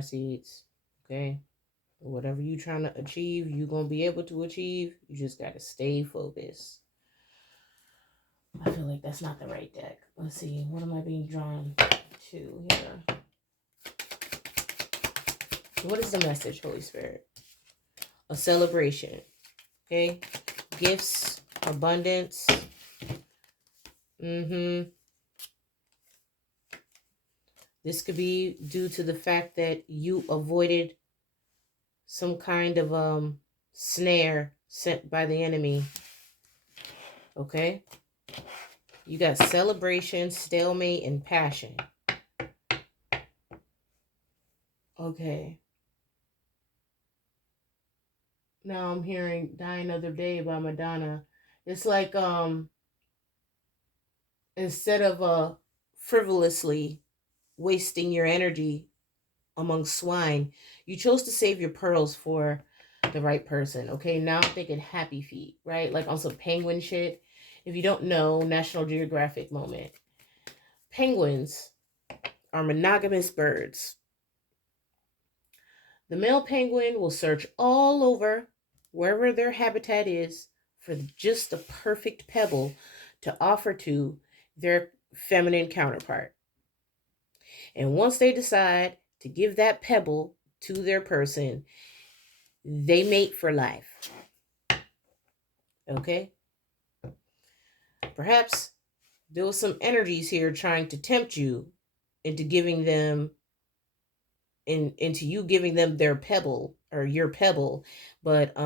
Starseeds. Okay? Whatever you're trying to achieve, you're going to be able to achieve. You just got to stay focused. I feel like that's not the right deck. Let's see. What am I being drawn to here? What is the message, Holy Spirit? A celebration. Okay? Gifts, abundance. This could be due to the fact that you avoided some kind of snare sent by the enemy. Okay? You got celebration, stalemate, and passion. Okay. Now I'm hearing Die Another Day by Madanna. It's like instead of frivolously wasting your energy among swine, you chose to save your pearls for the right person. Okay, now I'm thinking Happy Feet, right? Like on some penguin shit. If you don't know, National Geographic moment. Penguins are monogamous birds. The male penguin will search all over, wherever their habitat is, for just the perfect pebble to offer to their feminine counterpart. And once they decide to give that pebble to their person, they mate for life. Okay? Perhaps there was some energies here trying to tempt you into giving them into you giving them their pebble or your pebble, but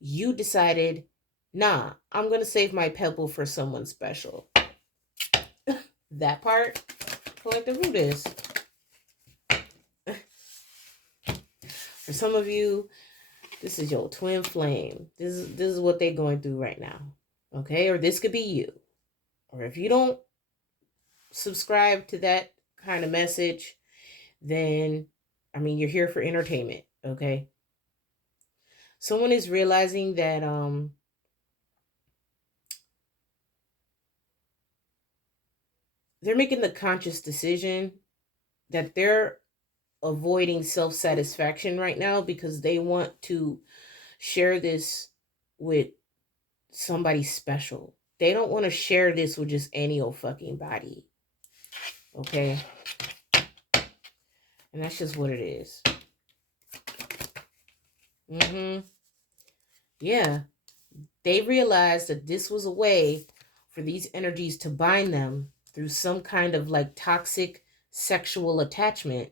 you decided, nah, I'm gonna save my pebble for someone special. That part, collective root is. For some of you, this is your twin flame. This is what they're going through right now. Okay, or this could be you. Or if you don't subscribe to that kind of message, then I mean you're here for entertainment, okay? Someone is realizing that they're making the conscious decision that they're avoiding self-satisfaction right now because they want to share this with somebody special. They don't want to share this with just any old fucking body. Okay? And that's just what it is. Yeah. They realized that this was a way for these energies to bind them through some kind of like toxic sexual attachment.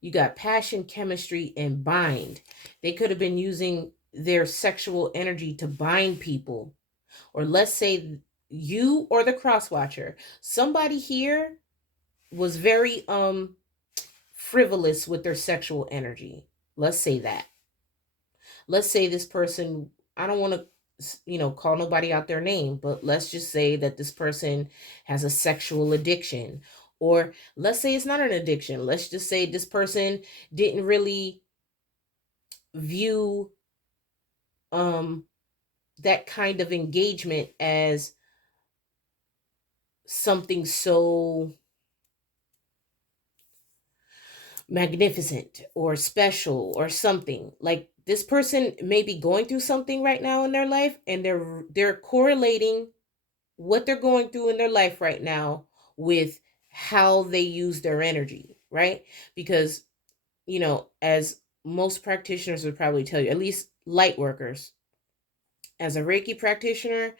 You got passion, chemistry, and bind. They could have been using their sexual energy to bind people. Or let's say you or the crosswatcher. Somebody here was very frivolous with their sexual energy. Let's say that. Let's say this person, I don't want to call nobody out their name, but let's just say that this person has a sexual addiction. Or let's say it's not an addiction. Let's just say this person didn't really view that kind of engagement as something so magnificent or special or something. Like this person may be going through something right now in their life, and they're correlating what they're going through in their life right now with how they use their energy, right? Because as most practitioners would probably tell you, at least light workers, as a Reiki practitioner,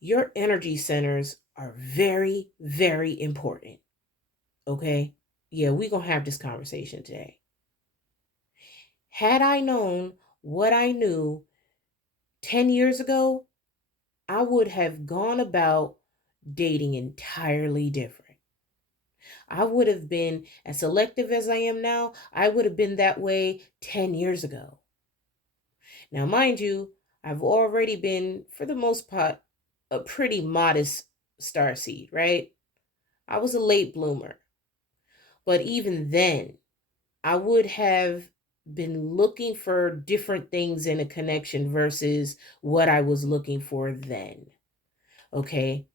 your energy centers are very, very important. Okay? Yeah, we're going to have this conversation today. Had I known what I knew 10 years ago, I would have gone about dating entirely different. I would have been as selective as I am now. I would have been that way 10 years ago. Now, mind you, I've already been, for the most part, a pretty modest starseed, right? I was a late bloomer. But even then, I would have been looking for different things in a connection versus what I was looking for then. Okay?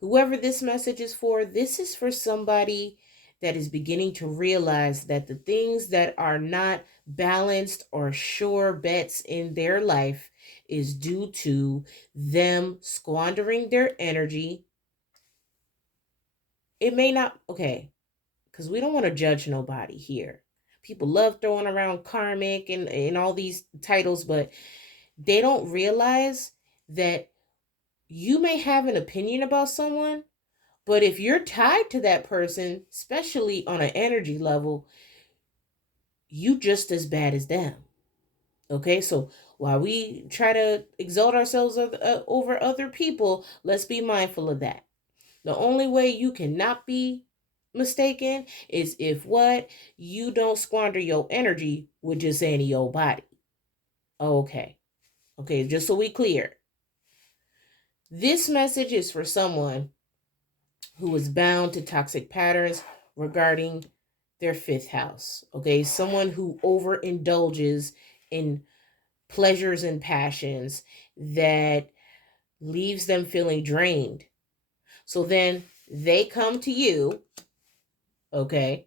Whoever this message is for, this is for somebody that is beginning to realize that the things that are not balanced or sure bets in their life is due to them squandering their energy. It may not, okay, because we don't want to judge nobody here. People love throwing around karmic and all these titles, but they don't realize that you may have an opinion about someone, but if you're tied to that person, especially on an energy level, you just as bad as them. Okay, so while we try to exalt ourselves over other people, let's be mindful of that. The only way you cannot be mistaken is if what you don't squander your energy with just any old body. Okay, just so we clear. This message is for someone who is bound to toxic patterns regarding their fifth house. Okay, someone who overindulges in pleasures and passions that leaves them feeling drained. So then they come to you, okay,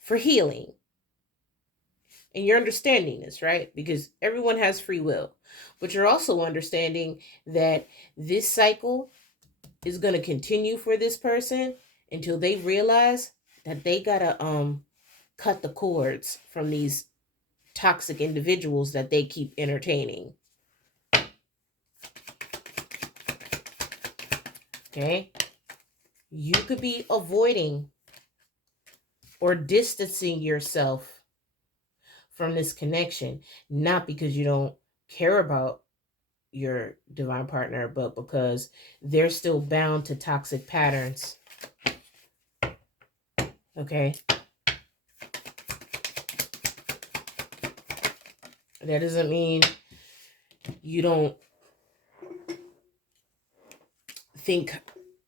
for healing. And you're understanding this, right? Because everyone has free will. But you're also understanding that this cycle is going to continue for this person until they realize that they got to cut the cords from these toxic individuals that they keep entertaining. Okay? You could be avoiding or distancing yourself from this connection, not because you don't care about your divine partner, but because they're still bound to toxic patterns. Okay? That doesn't mean you don't think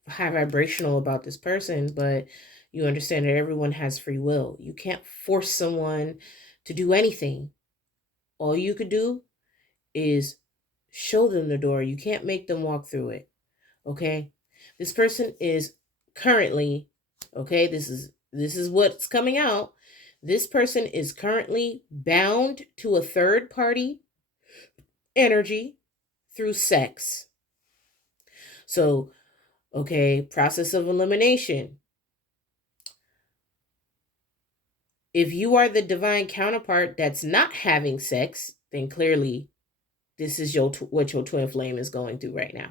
high vibrational about this person, but you understand that everyone has free will. You can't force someone to do anything. All you could do is show them the door. You can't make them walk through it. Okay? This person is currently, okay, this is what's coming out. This person is currently bound to a third party energy through sex. So, okay, process of elimination. If you are the divine counterpart that's not having sex, then clearly this is what your twin flame is going through right now.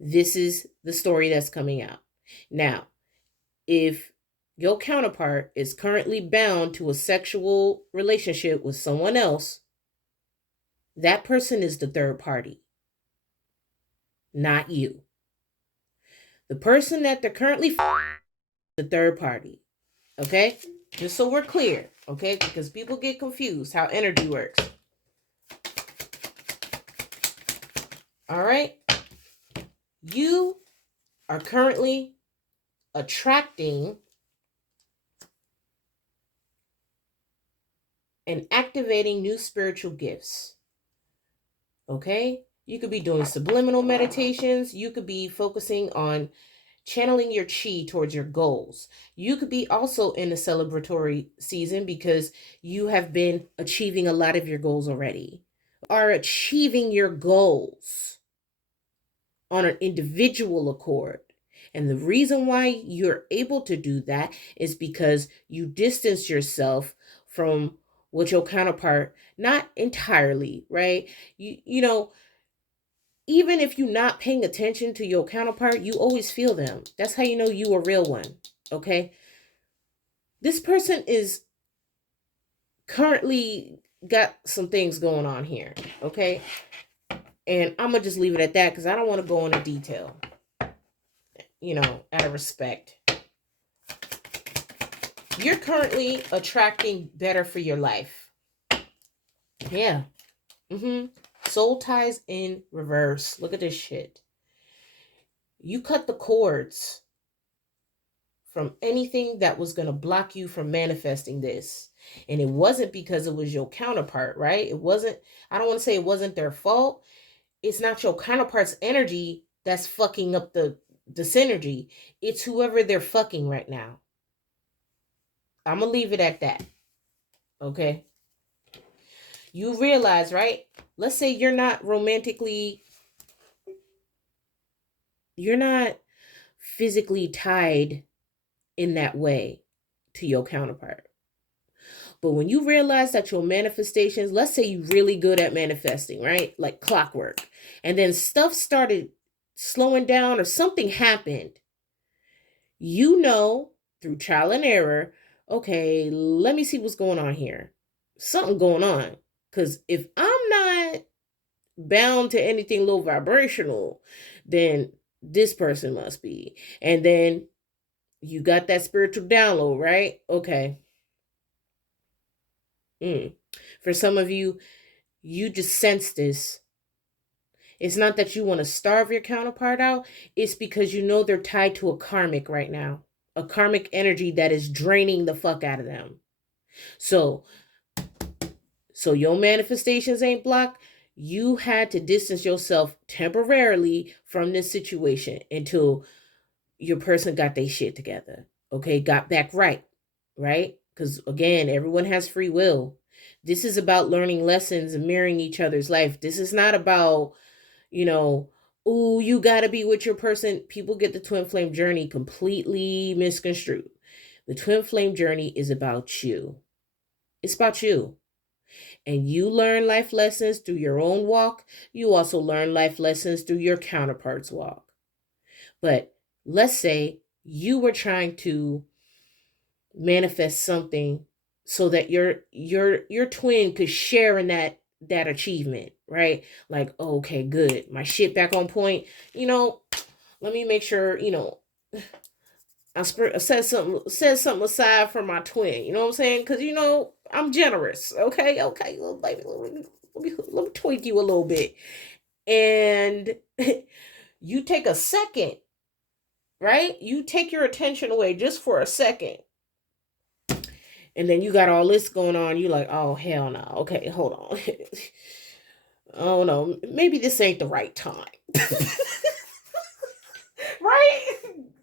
This is the story that's coming out. Now, if your counterpart is currently bound to a sexual relationship with someone else, that person is the third party, not you. The person that they're currently the third party. Okay? Just so we're clear, okay? Because people get confused how energy works. All right? You are currently attracting and activating new spiritual gifts. Okay? You could be doing subliminal meditations. You could be focusing on channeling your chi towards your goals. You could be also in a celebratory season because you have been achieving a lot of your goals already. Are achieving your goals on an individual accord. And the reason why you're able to do that is because you distance yourself from what your counterpart, not entirely, right? You know, even if you're not paying attention to your counterpart, you always feel them. That's how you know you a real one, okay? This person is currently got some things going on here, okay? And I'm going to just leave it at that because I don't want to go into detail, out of respect. You're currently attracting better for your life. Yeah. Soul ties in reverse. Look at this shit. You cut the cords from anything that was going to block you from manifesting this. And it wasn't because it was your counterpart, right? It wasn't, I don't want to say it wasn't their fault. It's not your counterpart's energy that's fucking up the synergy. It's whoever they're fucking right now. I'm gonna leave it at that. Okay. You realize, right? Let's say you're not physically tied in that way to your counterpart. But when you realize that your manifestations, let's say you're really good at manifesting, right? Like clockwork. And then stuff started slowing down or something happened. You know, through trial and error, okay, let me see what's going on here. Something going on. Because if I'm not bound to anything low vibrational, then this person must be. And then you got that spiritual download, right? Okay. For some of you, you just sense this. It's not that you want to starve your counterpart out. It's because you know they're tied to a karmic right now. A karmic energy that is draining the fuck out of them. So your manifestations ain't blocked. You had to distance yourself temporarily from this situation until your person got their shit together. Okay, got back right? Because again, everyone has free will. This is about learning lessons and mirroring each other's life. This is not about, ooh, you gotta be with your person. People get the twin flame journey completely misconstrued. The twin flame journey is about you. It's about you. And you learn life lessons through your own walk. You also learn life lessons through your counterpart's walk. But let's say you were trying to manifest something so that your twin could share in that achievement, right? Like, oh, okay, good, my shit back on point. Let me make sure, I set something aside for my twin. You know what I'm saying? Because I'm generous. Okay, little baby, let me tweak you a little bit, and you take a second, right? You take your attention away just for a second, and then you got all this going on. You like, oh hell no. Okay, hold on. Oh no, maybe this ain't the right time. Right?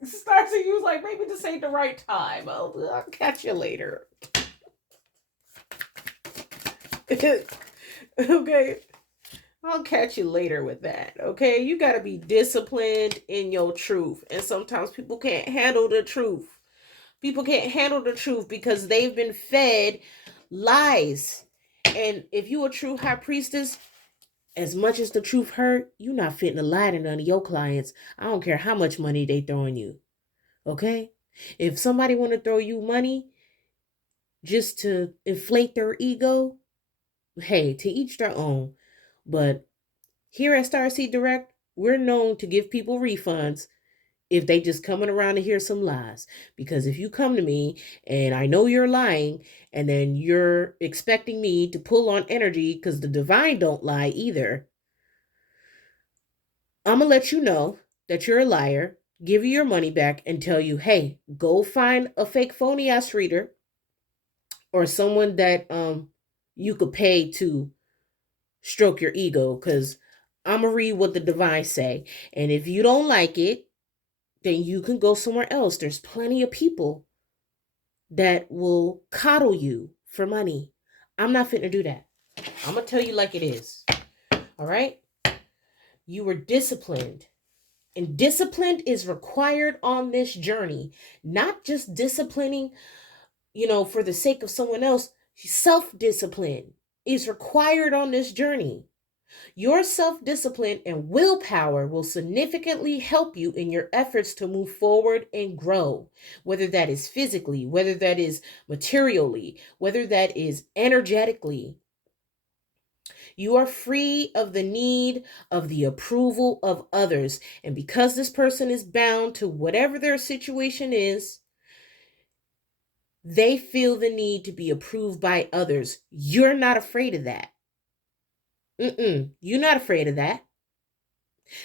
Starseed, you was like, maybe this ain't the right time. I'll catch you later. Okay. I'll catch you later with that. Okay. You got to be disciplined in your truth. And sometimes people can't handle the truth. People can't handle the truth because they've been fed lies. And if you a true high priestess, as much as the truth hurt, you not fitting to lie to none of your clients. I don't care how much money they throwing you. Okay? If somebody want to throw you money just to inflate their ego, hey, to each their own. But here at Starseed Direct, we're known to give people refunds if they just coming around to hear some lies. Because if you come to me and I know you're lying, and then you're expecting me to pull on energy because the divine don't lie either, I'm going to let you know that you're a liar, give you your money back, and tell you, hey, go find a fake phony ass reader or someone that you could pay to stroke your ego, because I'm going to read what the divine say. And if you don't like it, then you can go somewhere else. There's plenty of people that will coddle you for money. I'm not fit to do that. I'm going to tell you like it is. All right? You were disciplined. And discipline is required on this journey. Not just disciplining, for the sake of someone else. Self-discipline is required on this journey. Your self-discipline and willpower will significantly help you in your efforts to move forward and grow, whether that is physically, whether that is materially, whether that is energetically. You are free of the need of the approval of others. And because this person is bound to whatever their situation is, they feel the need to be approved by others. You're not afraid of that. You're not afraid of that.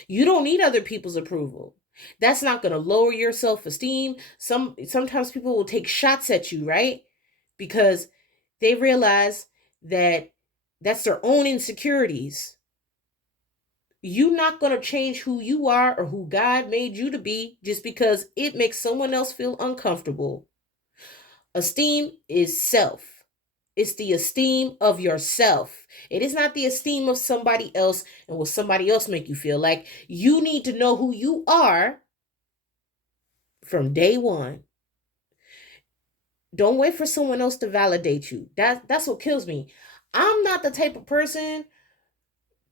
You don't need other people's approval. That's not going to lower your self-esteem. Sometimes people will take shots at you, right? Because they realize that that's their own insecurities. you're not going to change who you are or who God made you to be just because it makes someone else feel uncomfortable. Esteem is self. It's the esteem of yourself. It is not the esteem of somebody else and what somebody else make you feel like. You need to know who you are from day one. Don't wait for someone else to validate you. That's what kills me. I'm not the type of person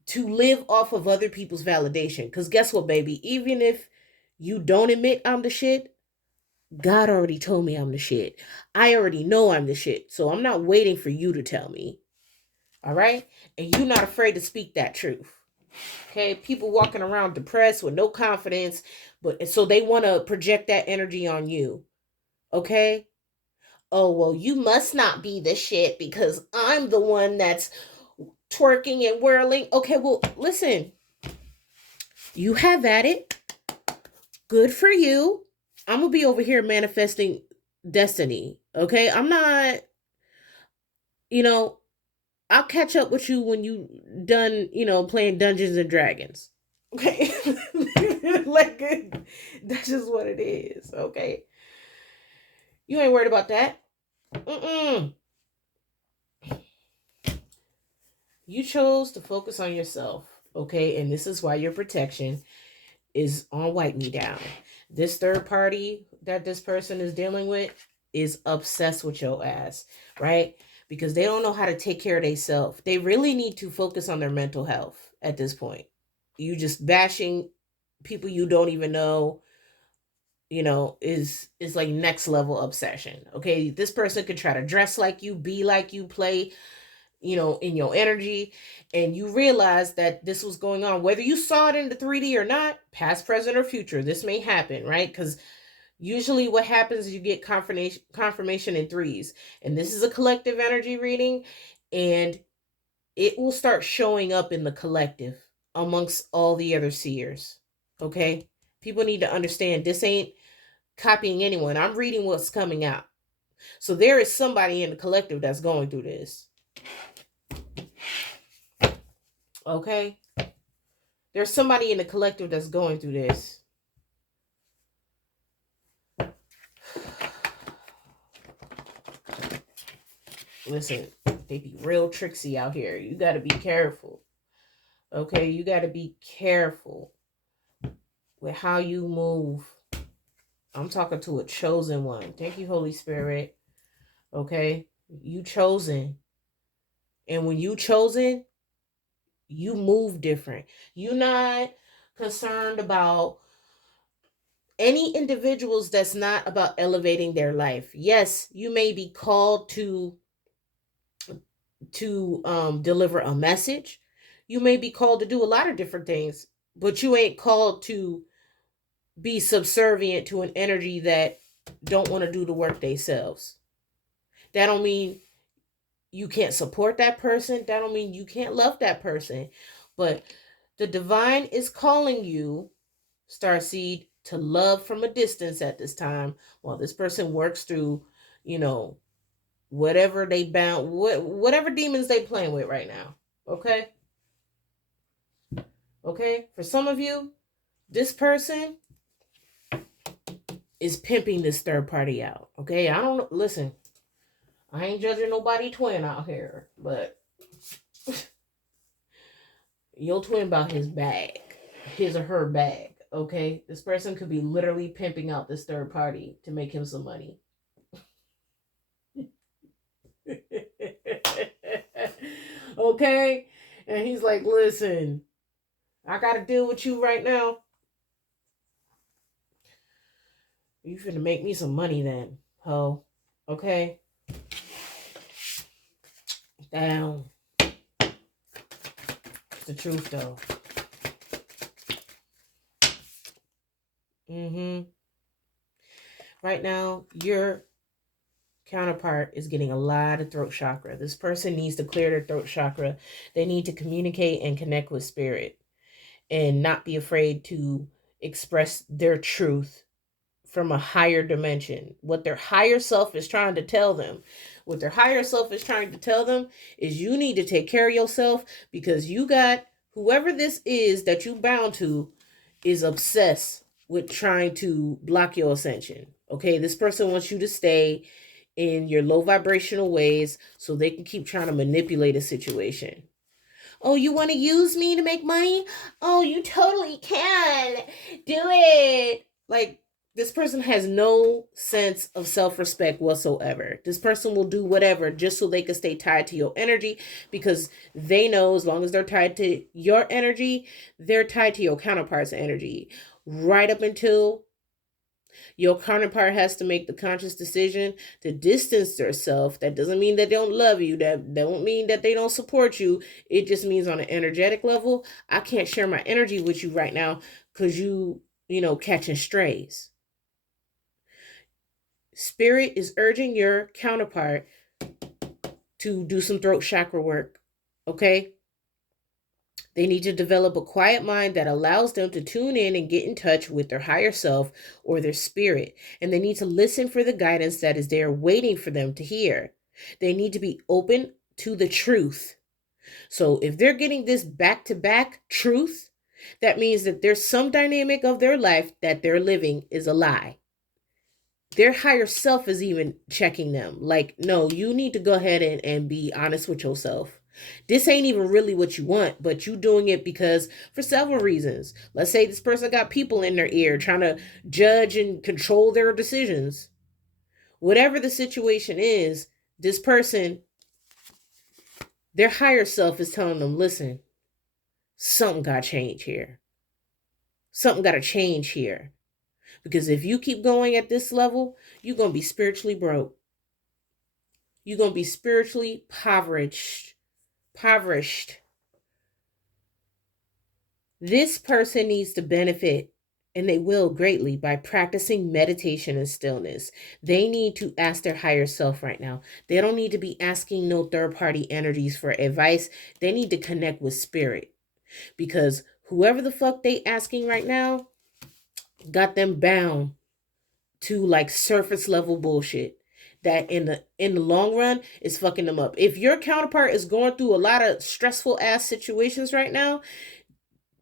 to live off of other people's validation. Because guess what, baby? Even if you don't admit I'm the shit, God already told me I'm the shit. I already know I'm the shit. So I'm not waiting for you to tell me. All right? And you're not afraid to speak that truth. Okay? People walking around depressed with no confidence, but so they want to project that energy on you. Okay? Oh, well, you must not be the shit because I'm the one that's twerking and whirling. Okay, well, listen. You have at it. Good for you. I'm going to be over here manifesting destiny. Okay? I'm not, you know, I'll catch up with you when you done, playing Dungeons and Dragons. Okay? Like, that's just what it is. Okay? You ain't worried about that. Mm-mm. You chose to focus on yourself. Okay? And this is why your protection is on Wipe Me Down. This third party that this person is dealing with is obsessed with your ass, right? Because they don't know how to take care of themselves. They really need to focus on their mental health at this point. You just bashing people you don't even know, is like next level obsession. Okay, this person could try to dress like you, be like you, play in your energy, and you realize that this was going on, whether you saw it in the 3D or not, past, present, or future. This may happen, right? Because usually what happens is you get confirmation in threes, and this is a collective energy reading, and it will start showing up in the collective amongst all the other seers. Okay, people need to understand this ain't copying anyone. I'm reading what's coming out. So there is somebody in the collective that's going through this. Okay? There's somebody in the collective that's going through this. Listen, they be real tricksy out here. You got to be careful. Okay? You got to be careful with how you move. I'm talking to a chosen one. Thank you, Holy Spirit. Okay? You chosen. And when you chosen, you move different. You're not concerned about any individuals that's not about elevating their life. Yes, you may be called to deliver a message. You may be called to do a lot of different things, but you ain't called to be subservient to an energy that don't want to do the work themselves. That don't mean you can't support that person. That don't mean you can't love that person. But the divine is calling you, Starseed, to love from a distance at this time while this person works through, whatever they bound, whatever demons they playing with right now. Okay? Okay? For some of you, this person is pimping this third party out. Okay? I don't listen. I ain't judging nobody twin out here, but your twin about his bag, his or her bag. Okay? This person could be literally pimping out this third party to make him some money. Okay? And he's like, listen, I got to deal with you right now. You finna make me some money then, ho. Okay? Down. It's the truth, though. Right now, your counterpart is getting a lot of throat chakra. This person needs to clear their throat chakra. They need to communicate and connect with spirit and not be afraid to express their truth from a higher dimension. What their higher self is trying to tell them. What their higher self is trying to tell them is you need to take care of yourself because you got Whoever this is that you bound to is obsessed with trying to block your ascension. Okay, this person wants you to stay in your low vibrational ways so they can keep trying to manipulate a situation. Oh, you want to use me to make money? Oh, you totally can. Do it. Like, this person has no sense of self-respect whatsoever. This person will do whatever just so they can stay tied to your energy, because they know as long as they're tied to your energy, they're tied to your counterpart's energy. Right up until your counterpart has to make the conscious decision to distance themselves. That doesn't mean that they don't love you. That don't mean that they don't support you. It just means on an energetic level, I can't share my energy with you right now because catching strays. Spirit is urging your counterpart to do some throat chakra work. Okay? They need to develop a quiet mind that allows them to tune in and get in touch with their higher self or their spirit. And they need to listen for the guidance that is there waiting for them to hear. They need to be open to the truth. So if they're getting this back to back truth, that means that there's some dynamic of their life that they're living is a lie. Their higher self is even checking them. Like, no, you need to go ahead and be honest with yourself. This ain't even really what you want, but you doing it because for several reasons. Let's say this person got people in their ear trying to judge and control their decisions. Whatever the situation is, this person, their higher self is telling them, listen, something got to change here. Something got to change here. Because if you keep going at this level, you're going to be spiritually broke. You're going to be spiritually impoverished. This person needs to benefit, and they will greatly, by practicing meditation and stillness. They need to ask their higher self right now. They don't need to be asking no third-party energies for advice. They need to connect with spirit. Because whoever the fuck they asking right now got them bound to like surface level bullshit that in the long run is fucking them up. If your counterpart is going through a lot of stressful ass situations right now,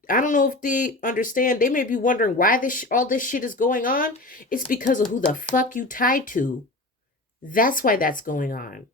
I don't know if they understand. They may be wondering why all this shit is going on. It's because of who the fuck you tied to. That's why that's going on.